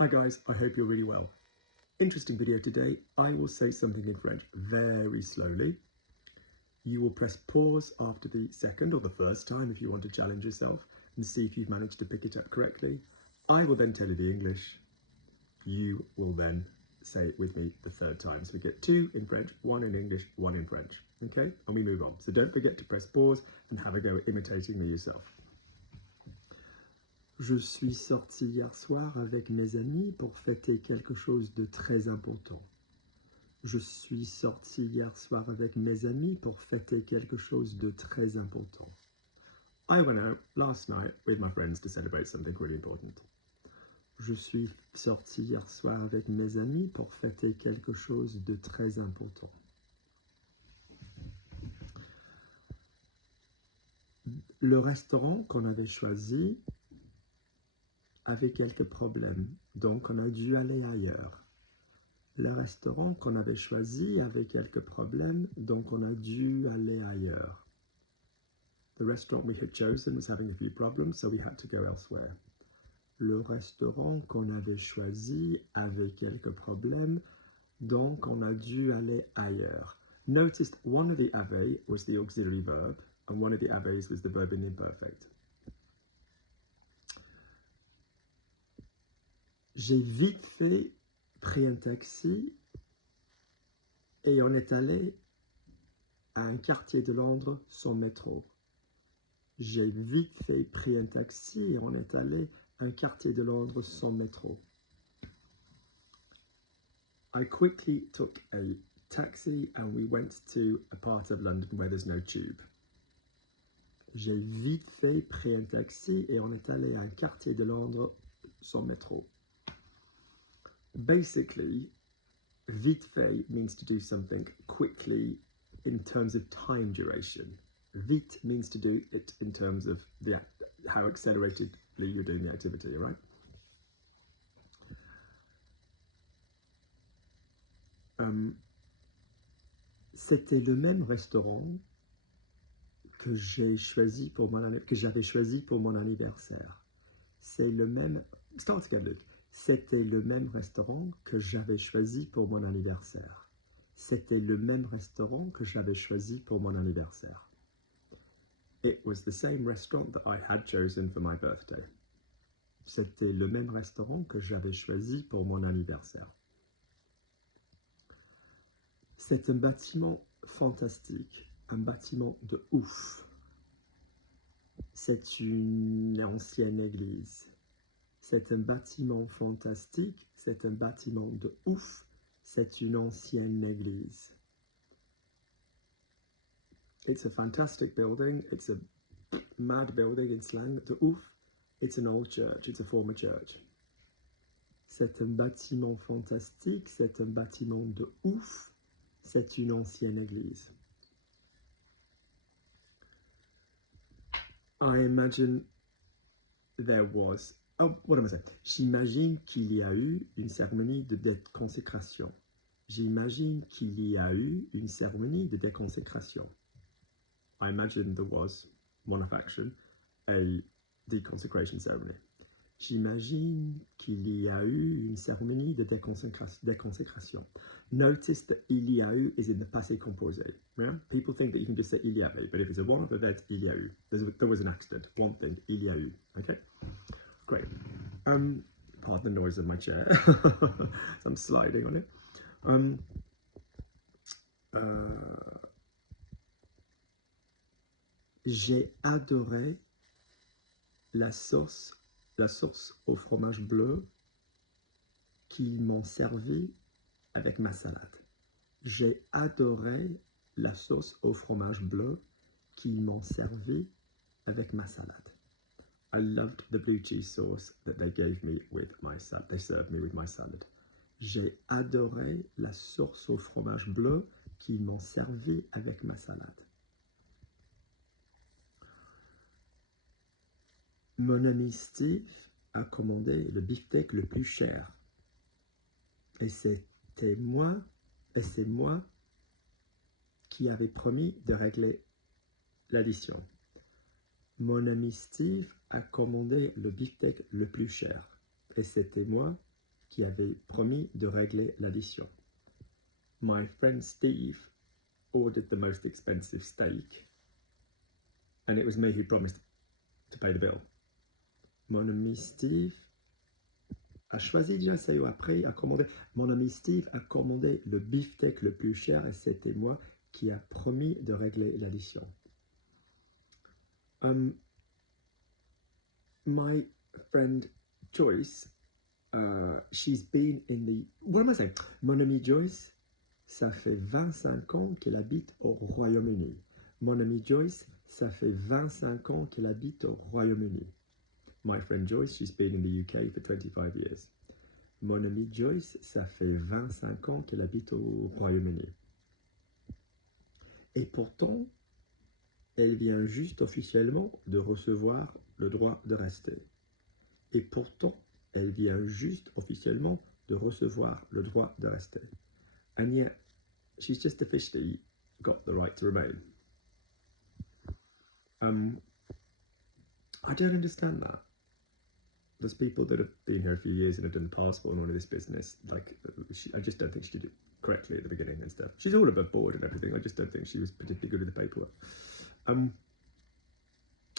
Hi guys, I hope you're really well. Interesting video today. I will say something in French very slowly. You will press pause after the second or the first time if you want to challenge yourself and see if you've managed to pick it up correctly. I will then tell you the English. You will then say it with me the third time. So we get 2 in French, 1 in English, 1 in French. Okay, and we move on. So don't forget to press pause and have a go at imitating me yourself. Je suis sorti hier soir avec mes amis pour fêter quelque chose de très important. Je suis sorti hier soir avec mes amis pour fêter quelque chose de très important. I went out last night with my friends to celebrate something really important. Je suis sorti hier soir avec mes amis pour fêter quelque chose de très important. Le restaurant qu'on avait choisi avait quelques problèmes, donc on a dû aller ailleurs. Le restaurant qu'on avait choisi avait quelques problèmes, donc on a dû aller ailleurs. The restaurant we had chosen was having a few problems, so we had to go elsewhere. Le restaurant qu'on avait choisi avait quelques problèmes, donc on a dû aller ailleurs. Notice one of the avait was the auxiliary verb, and one of the aves was the verb in imperfect. J'ai vite fait pris un taxi et on est allé à un quartier de Londres sans métro. J'ai vite fait pris un taxi et on est allé à un quartier de Londres sans métro. I quickly took a taxi and we went to a part of London where there's no tube. J'ai vite fait pris un taxi et on est allé à un quartier de Londres sans métro. Basically, vite fait means to do something quickly in terms of time duration. Vite means to do it in terms of how acceleratedly you're doing the activity, right? C'était le même restaurant que j'avais choisi pour mon anniversaire. C'est le même. Start again, Luke. C'était le même restaurant que j'avais choisi pour mon anniversaire. C'était le même restaurant que j'avais choisi pour mon anniversaire. It was the same restaurant that I had chosen for my birthday. C'était le même restaurant que j'avais choisi pour mon anniversaire. C'est un bâtiment fantastique, un bâtiment de ouf. C'est une ancienne église. C'est un bâtiment fantastique, c'est un bâtiment de ouf, c'est une ancienne église. It's a fantastic building, it's a mad building in slang, de ouf, it's an old church, it's a former church. C'est un bâtiment fantastique, c'est un bâtiment de ouf, c'est une ancienne église. I imagine there was... Oh, what am I saying? J'imagine qu'il y a eu une cérémonie de déconsécration. J'imagine qu'il y a eu une cérémonie de déconsécration. I imagine there was, one of action, a deconsecration ceremony. J'imagine qu'il y a eu une cérémonie de déconsécration. Notice that il y a eu is in the passé composé. Yeah? People think that you can just say il y avait, but if it's a one of event, il y a eu. There was an accident, one thing, il y a eu. Okay? Great. Pardon the noise of my chair. I'm sliding on it. J'ai adoré la sauce au fromage bleu qu'ils m'ont servi avec ma salade. J'ai adoré la sauce au fromage bleu qu'ils m'ont servi avec ma salade. I loved the blue cheese sauce that they gave me with my salad. They served me with my salad. J'ai adoré la sauce au fromage bleu qu'ils m'ont servi avec ma salade. Mon ami Steve a commandé le beefsteak le plus cher. Et c'est moi qui avais promis de régler l'addition. Mon ami Steve a commandé le beefsteak le plus cher. Et c'était moi qui avait promis de régler l'addition. My friend Steve ordered the most expensive steak, and it was me who promised to pay the bill. Mon ami Steve a choisi déjà, ça y est, après, a commandé. Mon ami Steve a commandé le beefsteak le plus cher et c'était moi qui a promis de régler l'addition. My friend Joyce, she's been in the... What am I saying? Mon ami Joyce, ça fait 25 ans qu'elle habite au Royaume-Uni. Mon ami Joyce, ça fait 25 ans qu'elle habite au Royaume-Uni. My friend Joyce, she's been in the UK for 25 years. Mon ami Joyce, ça fait 25 ans qu'elle habite au Royaume-Uni. Et pourtant, elle vient juste officiellement de recevoir le droit de rester. Et pourtant, elle vient juste officiellement de recevoir le droit de rester. And yet, she's just officially got the right to remain. I don't understand that. There's people that have been here a few years and have done passport and all of this business. Like, I just don't think she did it correctly at the beginning and stuff. She's all above board and everything. I just don't think she was particularly good with the paperwork.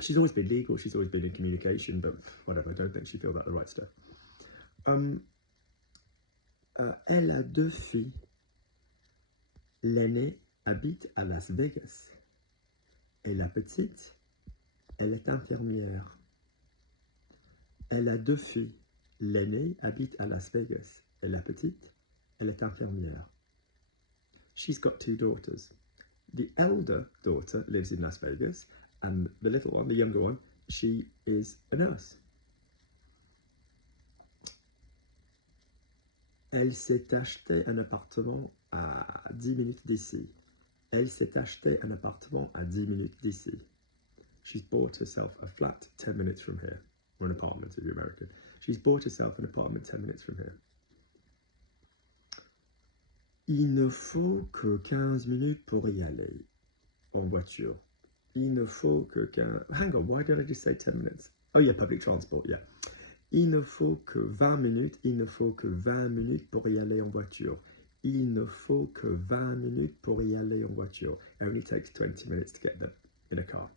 She's always been legal. She's always been in communication, but whatever. I don't think she filled out the right stuff. Elle a 2 filles. L'aînée habite à Las Vegas. Et la petite, elle est infirmière. Elle a 2 filles. L'aînée habite à Las Vegas. Et la petite, elle est infirmière. She's got 2 daughters. The elder daughter lives in Las Vegas, and the little one, the younger one, she is a nurse. Elle s'est acheté un appartement à 10 minutes d'ici. Elle s'est acheté un appartement à 10 minutes d'ici. She's bought herself a flat 10 minutes from here. Or an apartment if you're American. She's bought herself an apartment 10 minutes from here. Il ne faut que 15 minutes pour y aller en voiture. Il ne faut que 15... Hang on, why did I just say 10 minutes? Oh yeah, public transport, yeah. Il ne faut que 20 minutes, il ne faut que 20 minutes pour y aller en voiture. Il ne faut que 20 minutes pour y aller en voiture. It only takes 20 minutes to get there in a car.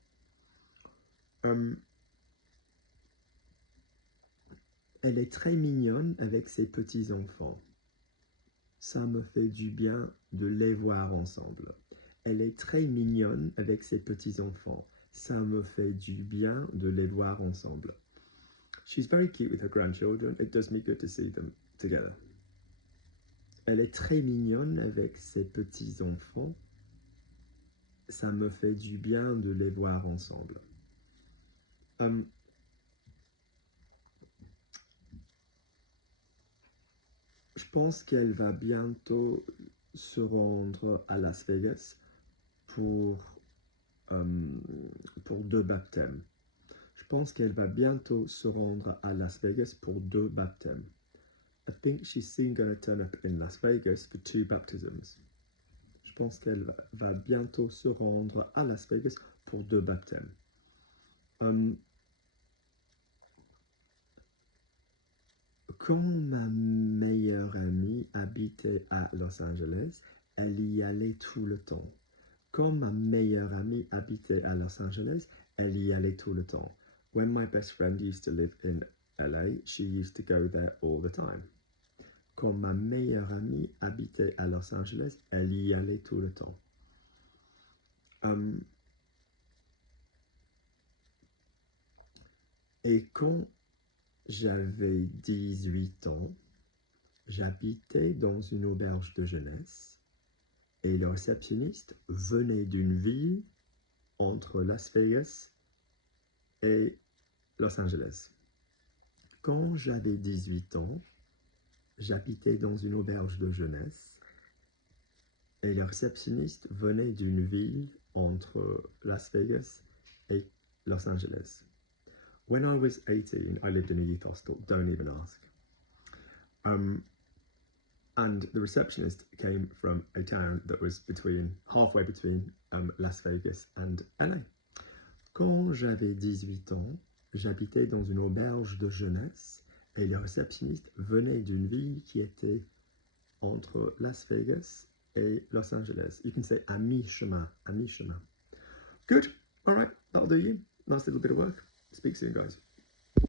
Elle est très mignonne avec ses petits-enfants. Ça me fait du bien de les voir ensemble. Elle est très mignonne avec ses petits-enfants. Ça me fait du bien de les voir ensemble. She's very cute with her grandchildren. It does me good to see them together. Elle est très mignonne avec ses petits-enfants. Ça me fait du bien de les voir ensemble. Je pense qu'elle va bientôt se rendre à Las Vegas pour 2 baptêmes. Je pense qu'elle va bientôt se rendre à Las Vegas pour 2 baptêmes. I think she's soon going to turn up in Las Vegas for 2 baptisms. Je pense qu'elle va bientôt se rendre à Las Vegas pour 2 baptêmes. Quand ma meilleure amie habitait à Los Angeles, elle y allait tout le temps. Quand ma meilleure amie habitait à Los Angeles, elle y allait tout le temps. When my best friend used to live in LA, she used to go there all the time. Quand ma meilleure amie habitait à Los Angeles, elle y allait tout le temps. Et quand j'avais 18 ans, j'habitais dans une auberge de jeunesse et le réceptionniste venait d'une ville entre Las Vegas et Los Angeles. Quand j'avais 18 ans, j'habitais dans une auberge de jeunesse et le réceptionniste venait d'une ville entre Las Vegas et Los Angeles. When I was 18, I lived in a youth hostel, don't even ask. And the receptionist came from a town that was halfway between Las Vegas and LA. Quand j'avais 18 ans, j'habitais dans une auberge de jeunesse Et le réceptionniste venait d'une ville qui était entre Las Vegas et Los Angeles. You can say à mi-chemin, à mi-chemin. Good. All right, that'll do you. Nice little bit of work. Speak soon, guys.